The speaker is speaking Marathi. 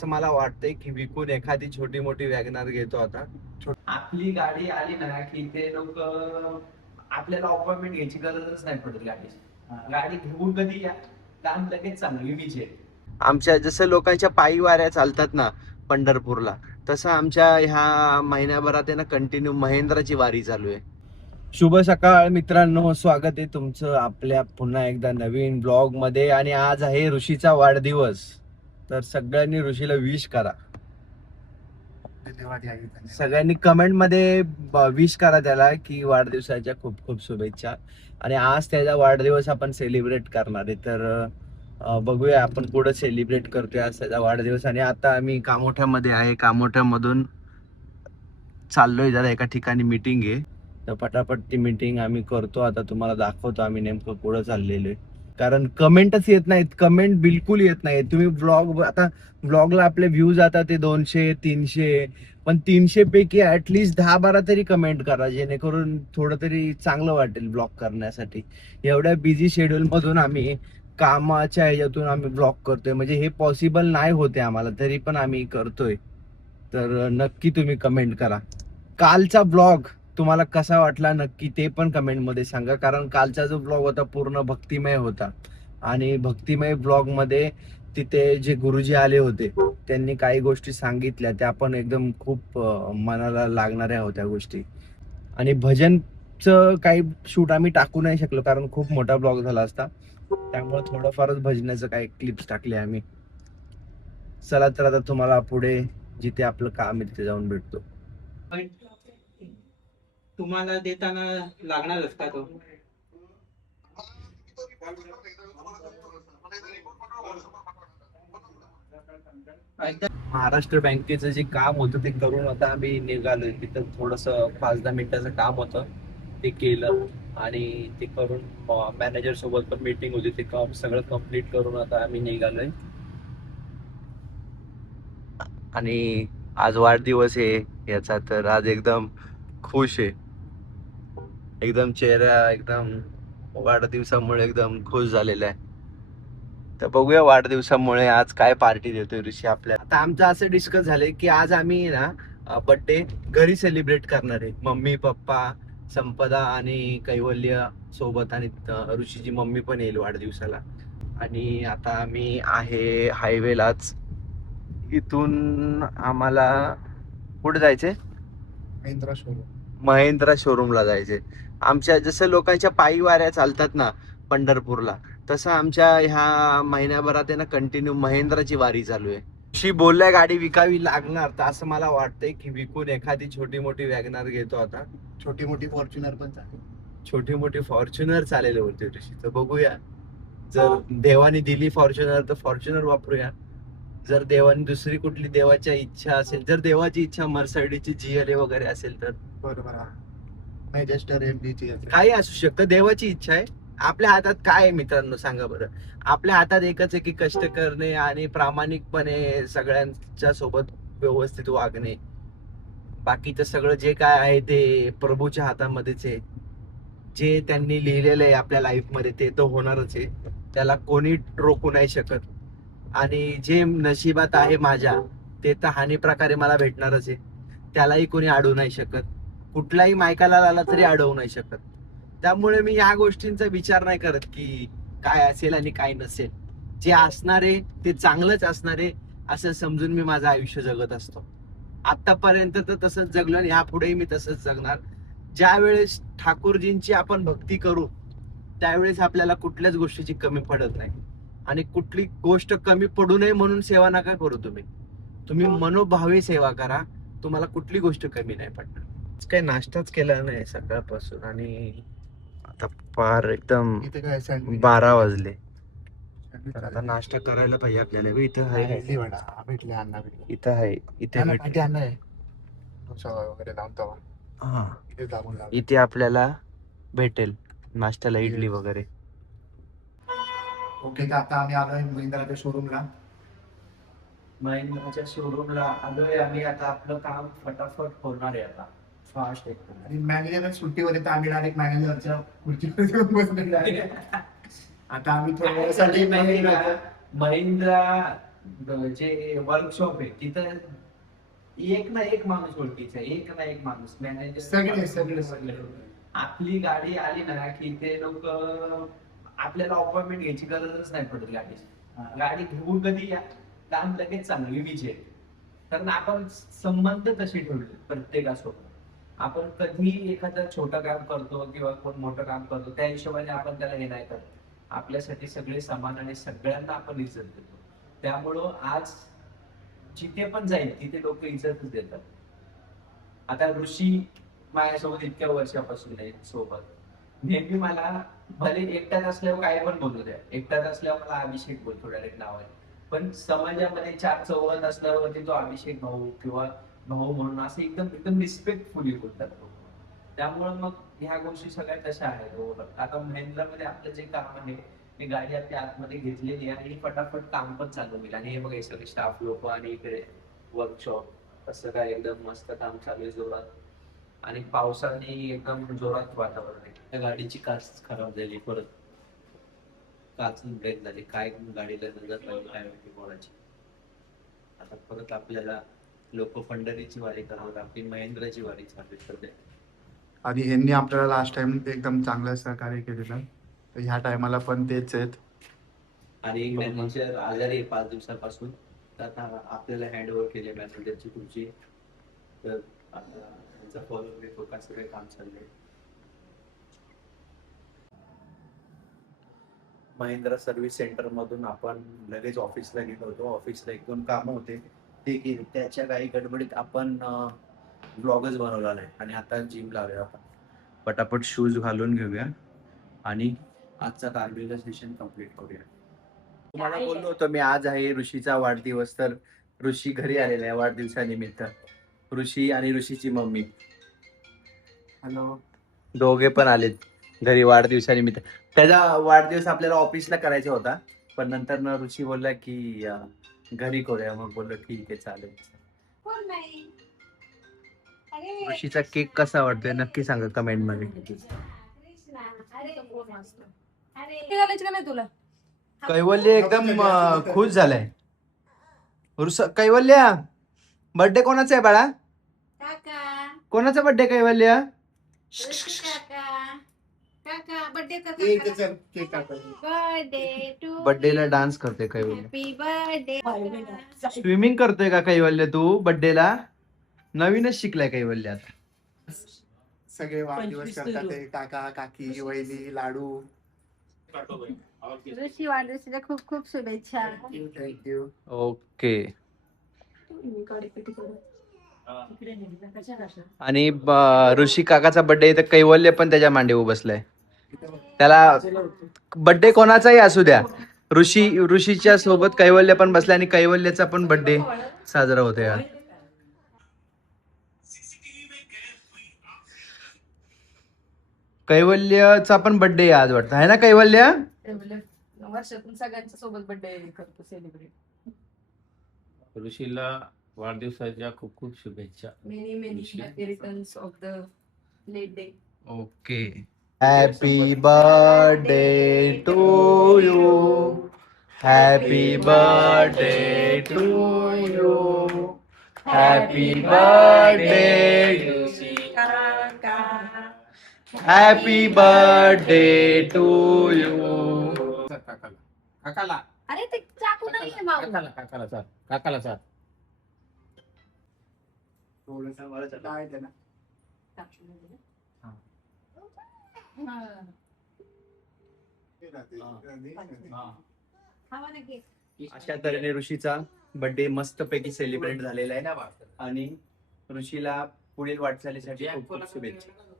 असं मला वाटतंय की विकून एखादी छोटी मोठी वॅगनार घेतो आता. आपली गाडी आली ना की ते लोक आपल्याला अपॉइंटमेंट घ्यायची गरजच नाही पडत गाडीची. गाडी घेऊन कधी या, काम लगेच चांगली इमिजिएट. आमच्या जसं लोकांच्या पायी वाऱ्या चालतात ना पंढरपूरला, तसं आमच्या ह्या महिन्याभरात आहे ना कंटिन्यू महेंद्राची वारी चालू आहे. शुभ सकाळ मित्रांनो, स्वागत आहे तुमचं आपल्या पुन्हा एकदा नवीन ब्लॉग मध्ये. आणि आज आहे ऋषीचा वाढदिवस, तर सगळ्यांनी ऋषीला विश करा. सगळ्यांनी कमेंट मध्ये विश करा त्याला की वाढदिवसाच्या खूप खूप शुभेच्छा. आणि आज त्याचा वाढदिवस आपण सेलिब्रेट करणार आहे, तर बघूया आपण पुढे सेलिब्रेट करतोय आज त्याचा वाढदिवस. आणि आता आम्ही कामोठ्यामध्ये आहे, कामोठ्यामधून चाललोय जरा एका ठिकाणी मीटिंग आहे, तर पटापट ती मीटिंग आम्ही करतो. आता तुम्हाला दाखवतो आम्ही नेमकं पुढे चाललेलो आहे, कारण कमेंटच येत नाहीत, कमेंट बिलकुल येत नाहीत. तुम्ही ब्लॉग आता ब्लॉगला आपले व्ह्यूज आता ते 200-300, पण 300 पैकी ऍटलिस्ट 10-12 तरी कमेंट करा, जेणेकरून थोडं तरी चांगलं वाटेल ब्लॉग करण्यासाठी. एवढ्या बिझी शेड्यूल मधून आम्ही कामाच्या ह्याच्यातून आम्ही ब्लॉग करतोय, म्हणजे हे पॉसिबल नाही होते आम्हाला, तरी पण आम्ही करतोय. तर नक्की तुम्ही कमेंट करा. कालचा ब्लॉग तुम्हाला कसा वाटला नक्की ते पण कमेंट मध्ये सांगा, कारण कालचा जो ब्लॉग होता पूर्ण भक्तिमय होता. आणि भक्तिमय ब्लॉग मध्ये तिथे जे गुरुजी आले होते त्यांनी काही गोष्टी सांगितल्या, त्या पण एकदम खूप मनाला लागणाऱ्या होत्या गोष्टी. आणि भजनचं काही शूट आम्ही टाकू नाही शकलो, कारण खूप मोठा ब्लॉग झाला असता, त्यामुळे थोडंफारच भजनाचं काही क्लिप्स टाकले आम्ही. चला तर आता तुम्हाला पुढे जिथे आपलं काम आहे तिथे जाऊन भेटतो. तुम्हाला देताना लागणारच का तो? महाराष्ट्र बँकेचं जे काम होतं ते करून आता आम्ही निघालोय. तिथं थोडस 5-10 मिनिटाचं काम होतं, ते केलं. आणि ते करून मॅनेजर सोबत पण मीटिंग होती, ते काम सगळं कम्प्लीट करून आता आम्ही निघालोय. आणि आज वाढदिवस आहे याचा, तर आज एकदम खुश आहे, एकदम चेहरा एकदम वाढदिवसामुळे एकदम खुश झालेला आहे. तर बघूया वाढदिवसामुळे आज काय पार्टी देतोय ऋषी आपल्याला. आता आमचं असं डिस्कस झालंय की आज आम्ही ना बर्थडे घरी सेलिब्रेट करणार आहे. मम्मी पप्पा, संपदा आणि कैवल्य सोबत, आणि ऋषीची मम्मी पण येईल वाढदिवसाला. आणि आता आम्ही आहे हायवेलाच. इथून आम्हाला कुठे जायचंय? महेंद्रा शोरूमला जायचंय. आमच्या जसं लोकांच्या पायी वाऱ्या चालतात ना पंढरपूरला, तसं आमच्या ह्या महिन्याभरात आहे ना कंटिन्यू महेंद्राची वारी चालू आहे. शी बोलल्या गाडी विकावी लागणार, तर असं मला वाटतंय की विकून एखादी छोटी मोठी वॅगनार घेतो आता. छोटी मोठी फॉर्च्युनर पण चालेल. छोटी मोठी फॉर्च्युनर चालेल होते ऋषी, तर बघूया. जर देवाने दिली फॉर्च्युनर तर फॉर्च्युनर वापरूया. जर देवाने दुसरी कुठली देवाच्या इच्छा असेल, जर देवाची इच्छा मर्सिडीजची GLA वगैरे असेल तर बरोबर. मॅजेस्टर MG काही असू शकतं. देवाची इच्छा आहे. आपल्या हातात काय आहे मित्रांनो, सांगा बरं. आपल्या हातात एकच आहे की कष्ट करणे आणि प्रामाणिकपणे सगळ्यांच्या सोबत व्यवस्थित वागणे. बाकीचं सगळं जे काय आहे ते प्रभूच्या हातामध्येच आहे. जे त्यांनी लिहिलेलं आहे आपल्या लाईफ मध्ये ते तर होणारच आहे, त्याला कोणी रोखू नाही शकत. आणि जे नशिबात आहे माझ्या, ते तर हानी प्रकारे मला भेटणारच आहे, त्यालाही कोणी अडवू नाही शकत. कुठलाही मायकाला आला तरी अडवू नाही शकत. त्यामुळे मी या गोष्टींचा विचार नाही करत की काय असेल आणि काय नसेल. जे असणार आहे ते चांगलंच असणार आहे असं समजून मी माझं आयुष्य जगत असतो. आतापर्यंत तर तसंच जगलो आणि यापुढेही मी तसंच जगणार. ज्या वेळेस ठाकूरजींची आपण भक्ती करू त्यावेळेस आपल्याला कुठल्याच गोष्टीची कमी पडत नाही. आणि कुठली गोष्ट कमी पडू नये म्हणून सेवा नका करू. तुम्ही मनोभावे सेवा करा, तुम्हाला कुठली गोष्ट कमी नाही पडणार. काही नाश्ताच केला नाही सकाळपासून, आणि आता फार एकदम इथे काय सँडविच 12 वाजले. तर आता नाश्ता करायला पाहिजे आपल्याला. इथं आहे, इडली वडा भेटले, अण्णा भेटले. इथं आहे, इथे भेटले. अण्णा आहे डोसा वगैरे लावतो. हा, इथे जाऊन इथे आपल्याला भेटेल नाश्त्याला इडली वगैरे. ओके, तर आता आम्ही आलोय महिंद्राच्या शोरूमला. महिंद्राच्या शोरूमला आलोय आम्ही. आता आपलं काम फटाफट होणार आहे आता, फास्ट एकदम. आणि मॅनेजर सुट्टीवर येतं, आम्ही डायरेक्ट मॅनेजरच्या खुर्चीवर येऊन बसलेलो आहे. आता आम्ही थोड्या वेळासाठी महिंद्रा जे वर्कशॉप आहे तिथं एक ना एक माणूस ओळखीचा आहे, एक ना एक माणूस मॅनेजर सगळे. आपली गाडी आली ना की ते लोक आपल्याला अपॉइंटमेंट घ्यायची गरजच नाही पडत गाडीची. गाडी घेऊन कधी या काम लगेच चांगलं विजय. कारण आपण संबंध तसे ठेवले प्रत्येकासोबत. आपण कधी एखादं छोटं काम करतो किंवा कोण मोठं काम करतो त्या हिशोबाने आपण त्याला हे नाही करत. आपल्यासाठी सगळे समान आणि सगळ्यांना आपण इज्जत देतो. त्यामुळं आज जिथे पण जाईल तिथे लोक इज्जतच देतात. आता ऋषी माझ्यासोबत इतक्या वर्षापासून आहे सोबत. नेहमी मला भले एकट्यात असल्यावर काय पण बोलू द्या, एकट्यात असल्यावर मला अभिषेक बोलतो डायरेक्ट नावाने. पण समाजामध्ये चार चौघात असल्यावरती तो अभिषेक भाऊ किंवा भाऊ म्हणून असं एकदम एकदम रिस्पेक्टफुली बोलतात लोक. त्यामुळे मग ह्या गोष्टी सगळ्या तशा आहेत. आता महिंद्रामध्ये आपलं जे काम आहे मी गाडी आपली आतमध्ये घेतलेली आहे आणि फटाफट काम पण चालू होईल. आणि हे बघा हे सगळे स्टाफ लोक आणि इकडे वर्कशॉप असं काय एकदम मस्त काम चालू आहे जोरात. आणि पावसाने एकदम जोरात वातावरण आहे. त्या गाडीची काच खराब झाली परत, काच ब्रेक झाली, काय गाडीला नजर लागली काय माहिती कोणाची. आता परत आपल्याला लोक पंढरीची वारी करणार, आपली महेंद्राची वारी चालू आहे सध्या. आणि ह्यांनी आपल्याला लास्ट टाइम एकदम चांगलं सहकार्य केलेलं, तर ह्या टायमाला पण तेच आहेत. आणि मॅनेजर आजारी आहे 5 दिवसापासून, तर आता आपल्याला हँडओव्हर केले मॅनेजरची खुर्ची. तर आता त्यांचा फॉलो घेतो कसं काय काम चाललंय. महिंद्रा सर्व्हिस सेंटर मधून आपण लगेच ऑफिसला गेलो होतो. ऑफिसला 1-2 कामं होते ते केले. त्याच्या काही गडबडीत आपण ब्लॉगच बनवला नाही. आणि आता जिम लावूया आपण. पटापट शूज घालून घेऊया आणि आजचा कार्डिओचा सेशन कम्प्लीट करूया. तुम्हाला बोललो होतो मी आज आहे ऋषीचा वाढदिवस, तर ऋषी घरी आलेला आहे वाढदिवसानिमित्त. ऋषी आणि ऋषीची मम्मी हॅलो. दोघे पण आलेत घरी वाढदिवसानिमित्त. त्याचा वाढदिवस आपल्याला ऑफिसला करायचा होता, पण नंतर न ऋषी बोलला की घरी करूया. मग बोललो ठीक आहे चालेल. ऋषीचा केक कसा वाटतोय नक्की सांगा कमेंट मध्ये. तुला कैवल्य एकदम खुश झालाय. कैवल्य बर्थडे कोणाचा आहे बाळा? काका कोणाचा बर्थडे कैवल्य? काका बर्थडे एक त्याचा केक कापायचा. बर्थडे टू बर्थडेला डान्स करतोय कैवल्य. Happy birthday. स्विमिंग करतोय का कैवल्य तू बर्थडेला? नवीनच शिकलाय कैवल्य आता. सगळे वाढदिवस करतात ते, काका काकी वहिनी लाडू. ऋषी वाढदिवसाच्या खूप खूप शुभेच्छा. थँक्यू. ओके. आणि ऋषी काकाचा बर्थडे तर कैवल्य पण त्याच्या मांडीवर बसलाय. त्याला बर्थडे कोणाचाही असू द्या, ऋषीच्या सोबत कैवल्य पण बसलाय आणि कैवल्यचा पण बर्थडे साजरा होतोय आज. कैवल्यचा पण बर्थडे आज वाटतं आहे ना कैवल्य? वर्षातून सगळ्यांच्या सोबत बर्थडे करतो सेलिब्रेट. ऋषीला वाढदिवसाच्या खूप खूप शुभेच्छा. Many many happy returns of the late day. Okay. Happy birthday to you. Happy birthday to you. Happy birthday. Happy birthday to you. काकाला अरे ते चाकू नाहीये माऊ. काकाला चाल. थोडंसं काय ते ना. अशा तऱ्हेने ऋषीचा बर्थडे मस्त पैकी सेलिब्रेट झालेला आहे. आणि ऋषीला पुढील वाटचालीसाठी खूप खूप शुभेच्छा.